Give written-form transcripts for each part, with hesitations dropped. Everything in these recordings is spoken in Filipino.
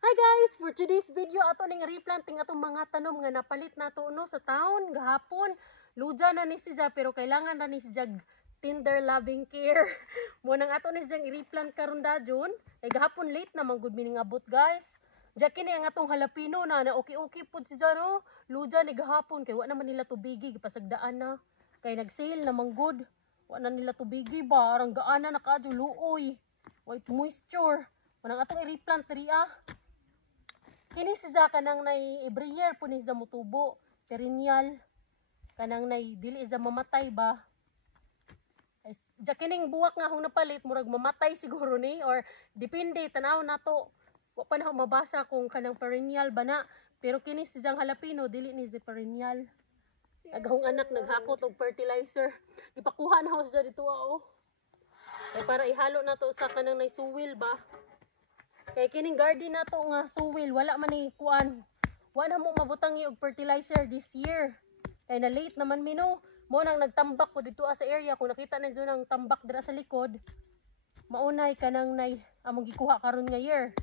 Hi guys! For today's video, ato ning replanting atong mga tanom nga napalit nato no sa taon gahapon. Luja na ni siya pero kailangan na ni siya tender loving care. Mo nang ato ni siya i-replant karon dajon. Gahapon late na manggod mi abot guys. Diya kini ang atong halapino na okay pud siya no. Luja ni gahapon kay wa naman nila tubigi gipasagdaan na. Kay nag-sale na manggod. Wa na nila tubigi ba arang gaan na nakadyo luoy. White moisture. Manang atong i-replant diri kini siya kanang nay every year po ni siya mutubo, perennial. Kanang nay dili siya mamatay ba? Diya kining buwak nga akong napalit, murag mamatay siguro ni or depende tanaw nato. Wa pa na mabasa kung kanang perennial ba na. Pero kini siyang halapino dili ni siya perennial. Agahong anak naghakot og fertilizer. Ipakuha na ho siya dito Kay para ihalo na to sa kanang nay suwil ba? Kay kining garden nato nga suwil wala man ni kuan. Wa na mo mabutangi og fertilizer this year. Kay na late naman mi no. Mo nang nagtambak ko dito sa area kung nakita na nang tambak dira sa likod. Maunay kanang nay among gikuha karon nga year.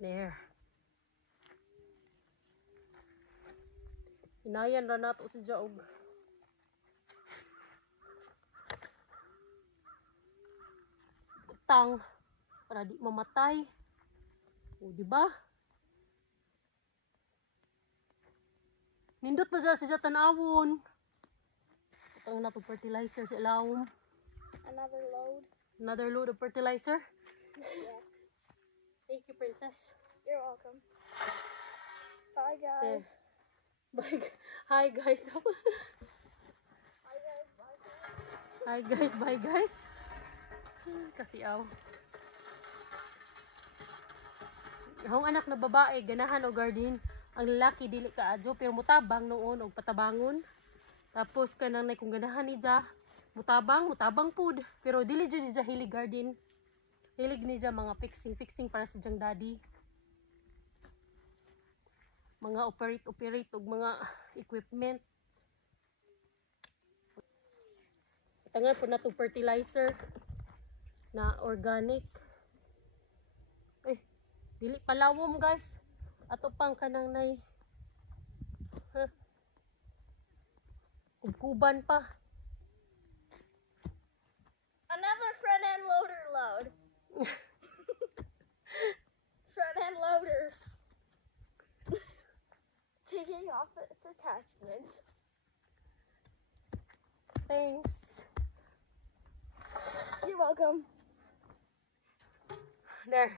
There. Inayan ra nato si Jaog. Tang para di mamatay. O, di ba? Nindot pa siya tanawon. Ito na to fertilizer sa ilawom. Another load of fertilizer? Yeah. Thank you, princess. You're welcome. Bye, guys. Bye. Hi, guys. Hi, guys. Bye, guys. Kasi Akong anak na babae, ganahan o garden. Ang lalaki, dili kaadyo, pero mutabang noon o patabangon. Tapos, kanang kung ganahan ni Ja, mutabang food. Pero dili dyan siya hilig garden. Hilig ni Ja mga fixing para sa diyang daddy. Mga operate og mga equipment. Tangan po na to fertilizer na organic. Dili palawom guys. Ato pang kanang nay kuban pa. Another front end loader load. Front end loader. Taking off its attachment. Thanks. You're welcome.